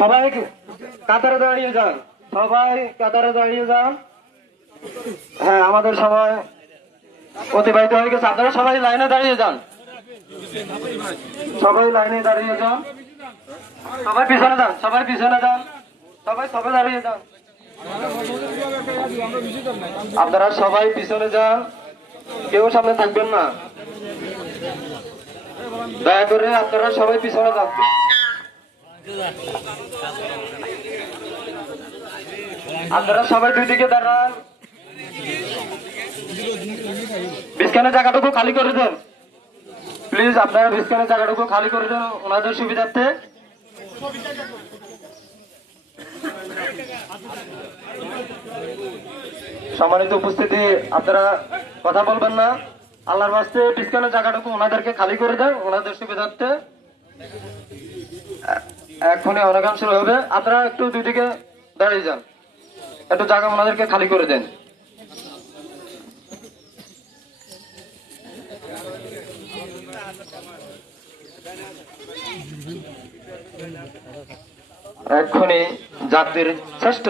সবাই কাতারে দাঁড়িয়ে যান, সবাই কাতারে দাঁড়িয়ে যান। হ্যাঁ, আমাদের সময় অতিবাহিত হয়ে গেছে, আপনারা সবাই লাইনে দাঁড়িয়ে যান, সবাই লাইনে দাঁড়িয়ে যান, সবাই পিছনে যান, সবাই পিছনে যান, সবাই সবাই দাঁড়িয়ে যান, আপনারা সবাই পিছনে যান, কেউ সামনে থাকবেন না, দয়া করে আপনারা সবাই পিছনে যান। আপনারা সবাই দুই দিকে দাঁড়ান, বিস্কানের জায়গাটুকু খালি করে দেন প্লিজ, আপনারা বিস্কানের জায়গাটুকু খালি করে দেন ওনাদের সুবিধার্থে। সম্মানিত উপস্থিতি, আপনারা কথা বলবেন না, আল্লাহর বাস্তে বিস্কানের জায়গাটুকু ওনাদেরকে খালি করে দেন ওনাদের সুবিধার্থে। এখনই অনেকান শুরু হবে, আপনারা একটু দুই দিকে দাঁড়িয়ে যান, একটু জায়গা ওনাদেরকে খালি করে দেন। এক্ষুনি জাতির শ্রেষ্ঠ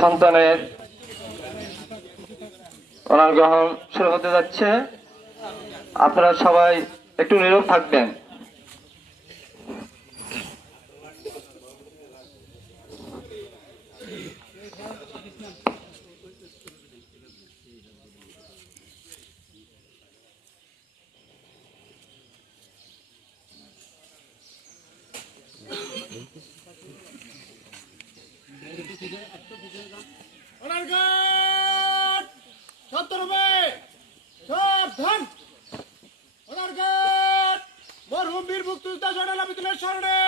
সন্তানের অনার গ্রহণ শুরু হতে যাচ্ছে, আপনারা সবাই একটু নীরব থাকবেন। বীর মুক্তিযোদ্ধা জয়নাল আবেদিনের স্মরণে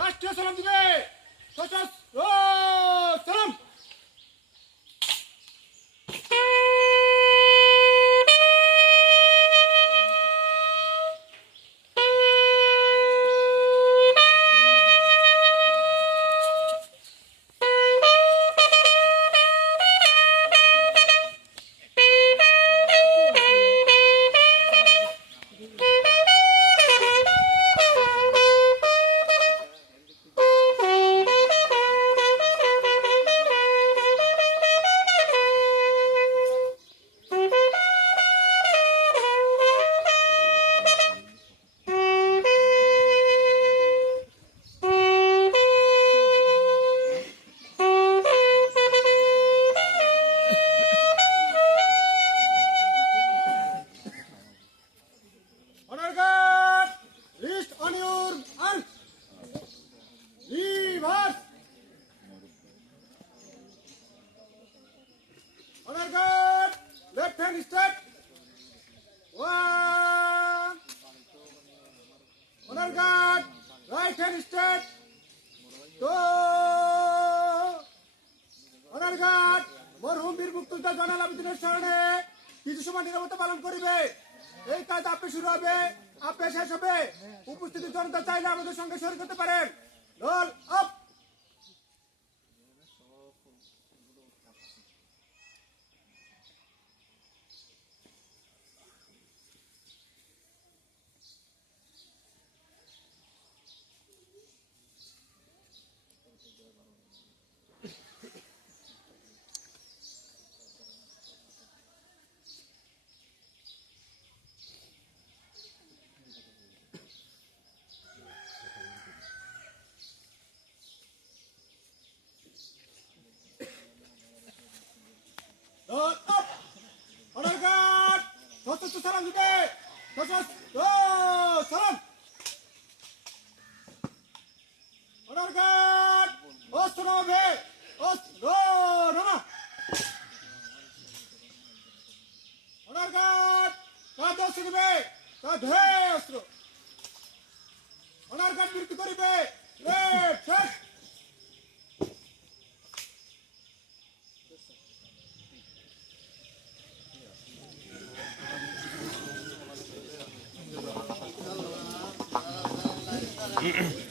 রাষ্ট্রীয় সালাম দিবে। সশস্ত্র সালাম। Left hand step. 1. Honor guard. Right hand step. 2. Honor guard. মরহুম বীর মুক্তিযোদ্ধা জয়নাল আবেদিনের স্মরণে কিছু সময় নীরবতা পালন করিবে। এই কাজ আপনি শুরু হবে, আপনি শেষ হবে। উপস্থিত জনতা চাইলে আমাদের সঙ্গে শরীক হতে পারেন। Roll up. Honor guard! সশস্ত্র সালাম দিবে। সশস্ত্র সালাম। Honor guard! অস্ত্র নামাবে। অস্ত্র নামা। Honor guard! কাঁধে অস্ত্র দিবে। কাঁধে অস্ত্র। Honor guard বৃত্তি করিবে। লেফট শেষ। Mm-mm.